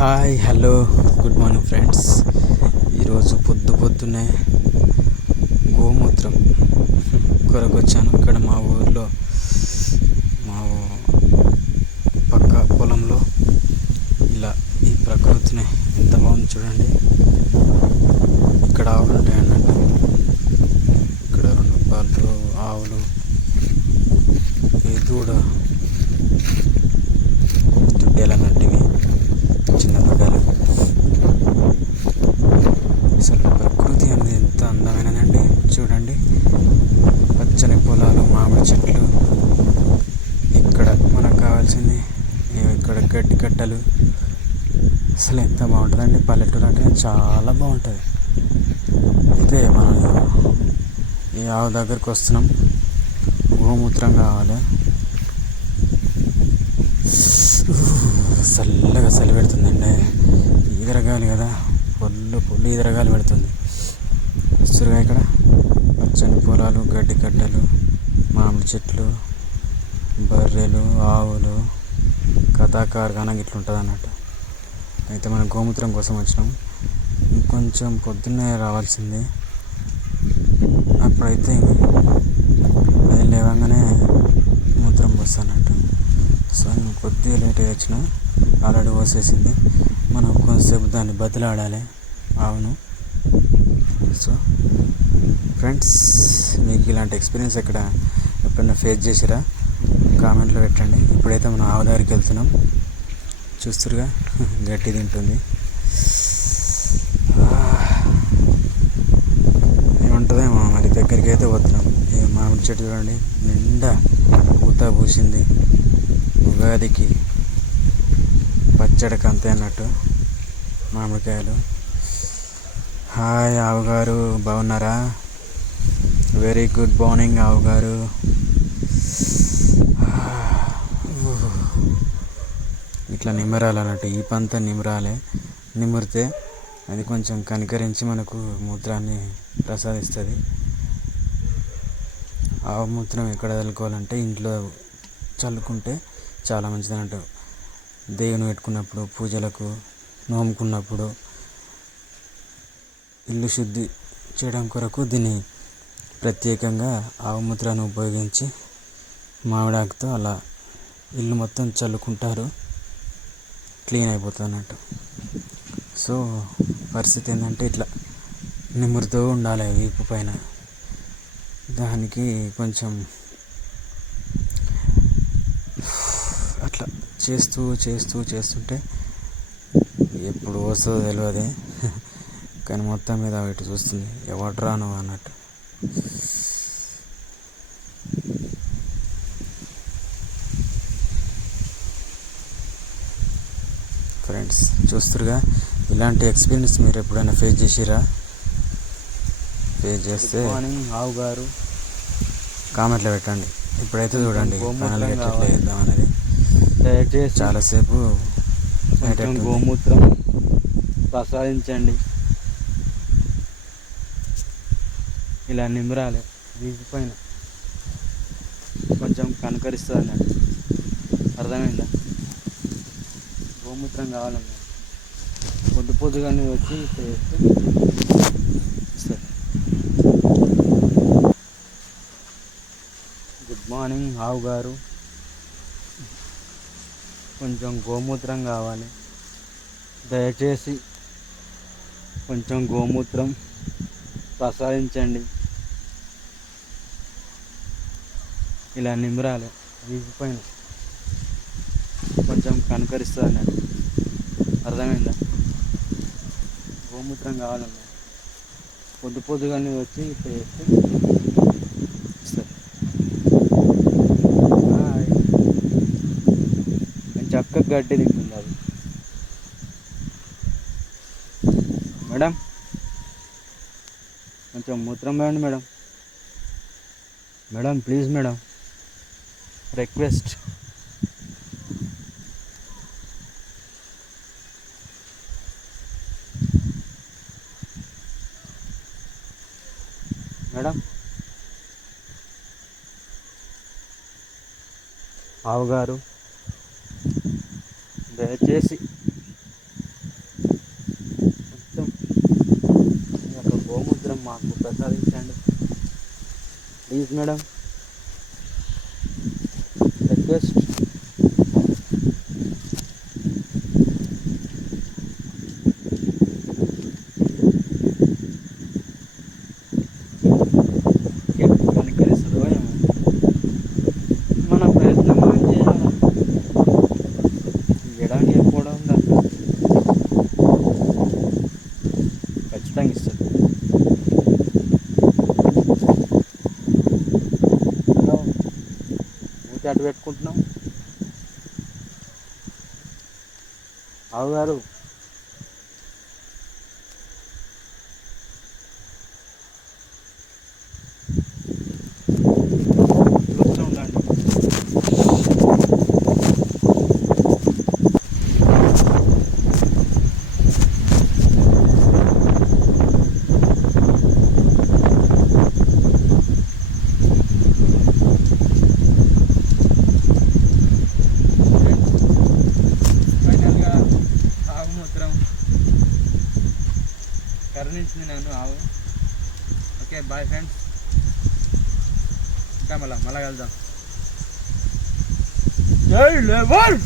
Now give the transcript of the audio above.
Hi hello good morning friends. ఈరోజు పొద్దు పొద్దున్నే గోమూత్రం కొరకొచ్చాను. ఇక్కడ మా ఊర్లో మా పక్క పొలంలో ఇలా ఈ ప్రకృతిని ఎంత బాగుంది చూడండి. ఇక్కడ ఆవులు ఉంటాయి అన్నట్టు. ఇక్కడ రెండు పాలు ఆవులు ఈ దూడ దుడ్డేలు అన్నట్టు ఇవి చిన్న దుడ్డలు అసలు ప్రకృతి అనేది ఎంత అందమైనదండి చూడండి పచ్చని పొలాలు మామిడి చెట్లు ఇక్కడ మనకు కావాల్సింది ఇవి ఇక్కడ గడ్డి కట్టలు అసలు ఎంత బాగుంటుందండి పల్లెటూరు అంటే చాలా బాగుంటుంది. అయితే మనం ఈ ఆవు దగ్గరికి వస్తున్నాం. గోమూత్రం కావాలి. చల్లగా చలి పెడుతుందండి. ఈదరగాలి కదా. పొల్లు పొల్లు ఈదరగాలి పెడుతుంది. చూస్తురుగా ఇక్కడ? పచ్చని పొలాలు గడ్డి కట్టలు మామిడి చెట్లు బర్రెలు ఆవులు కథా కార్ఖానా ఉంటుంది అన్నట్టు అయితే మనం గోమూత్రం కోసం వచ్చినాం. ఇంకొంచెం పొద్దున్నే రావాల్సింది. అప్పుడైతే నేను లేవగానే మూత్రం పోస్తానట్టు సో నేను కొద్దిగా లేట్ వచ్చిన. ఆల్రెడీ పోసేసింది. మనం కొంతసేపు దాన్ని బతిలాడాలి. అవును. సో ఫ్రెండ్స్ మీకు ఇలాంటి ఎక్స్పీరియన్స్ ఎక్కడ ఎప్పుడైనా ఫేస్ చేసిరా కామెంట్లో పెట్టండి. ఇప్పుడైతే మనం ఆవు దగ్గరికి వెళ్తున్నాం. చూస్తురుగా? గట్టి తింటుంది. ఏముంటుందేమో మరి దగ్గరికి అయితే పోతున్నాం మామిడి చెట్టు చూడండి నిండా పూత పూసింది. ఉగాదికి పచ్చడికి అంతే అన్నట్టు మామిడికాయలు. హాయ్ ఆవుగారు బాగున్నారా? వెరీ గుడ్ మార్నింగ్ ఆవుగారు. ఇట్లా నిమ్మరాలి అన్నట్టు ఈ పంత నిమ్మరాలే నిమిరితే అది కొంచెం కనికరించి మనకు మూత్రాన్ని ప్రసాదిస్తుంది. ఆవు మూత్రం ఎక్కడ చల్లుకోవాలంటే ఇంట్లో చల్లుకుంటే చాలా మంచిది అన్నట్టు దేవుని పెట్టుకున్నప్పుడు పూజలకు నోముకున్నప్పుడు ఇల్లు శుద్ధి చేయడం కొరకు దీన్ని ప్రత్యేకంగా ఆవు మూత్రాన్ని ఉపయోగించి మామిడాకుతో అలా ఇల్లు మొత్తం చల్లుకుంటారు. క్లీన్ అయిపోతుంది అన్నట్టు సో పరిస్థితి ఏంటంటే ఇట్లా. నిమురుతూ ఉండాలి వీపు పైన. దానికి కొంచెం అట్లా చేస్తూ చేస్తూ చేస్తుంటే ఎప్పుడు వస్తుందో తెలియదు కానీ మొత్తం మీద ఇటు చూస్తుంది. ఎవడు రాను అన్నట్టు. ఫ్రెండ్స్ చూస్తురుగా ఇలాంటి ఎక్స్పీరియన్స్ మీరు ఎప్పుడైనా ఫేస్ చేసిరా? ఫేస్ చేస్తే మార్నింగ్ ఆవు గారు. కామెంట్లో పెట్టండి. ఇప్పుడైతే చూడండి ఫైనల్గా ఎట్లా అనేది. దయచేసి చాలాసేపు. గోమూత్రం ప్రసాదించండి. ఇలా నిమ్మరాలి వీపు పైన కొంచెం కనకరిస్తుంది అన్నట్టు అర్థమైందా? గోమూత్రం కావాలన్నా పొద్దు పొద్దుగానే వచ్చి ఇక్కడ గుడ్ మార్నింగ్ ఆవు గారు. కొంచెం గోమూత్రం కావాలి. దయచేసి కొంచెం గోమూత్రం ప్రసాదించండి. ఇలా నిమ్మరాలు వీపు పైన కొంచెం కనకరిస్తుంది అర్థమైందా? గోమూత్రం కావాలన్నా. పొద్దు పొద్దుగానే వచ్చి ఇక్కడ చేస్తే ఇస్తారు. చక్కగా గడ్డి తింటుంది అది. మేడం? కొంచెం మూత్రం వేయండి madam. Madam please madam. Request. ఆవుగారు. దయచేసి మొత్తం మీ యొక్క గోమూత్రం మాకు ప్రసాదించండి. Please madam. రిక్వెస్ట్ పెట్టుకుంటున్నాం. అవు గారు చూస్తూ ఉండండి ఫైనల్గా ఆవు మూత్రం కరుణించింది నన్ను ఆవు. Okay bye friends. ఇంకా మళ్ళా మళ్ళా వెళ్దాం జై లేవర్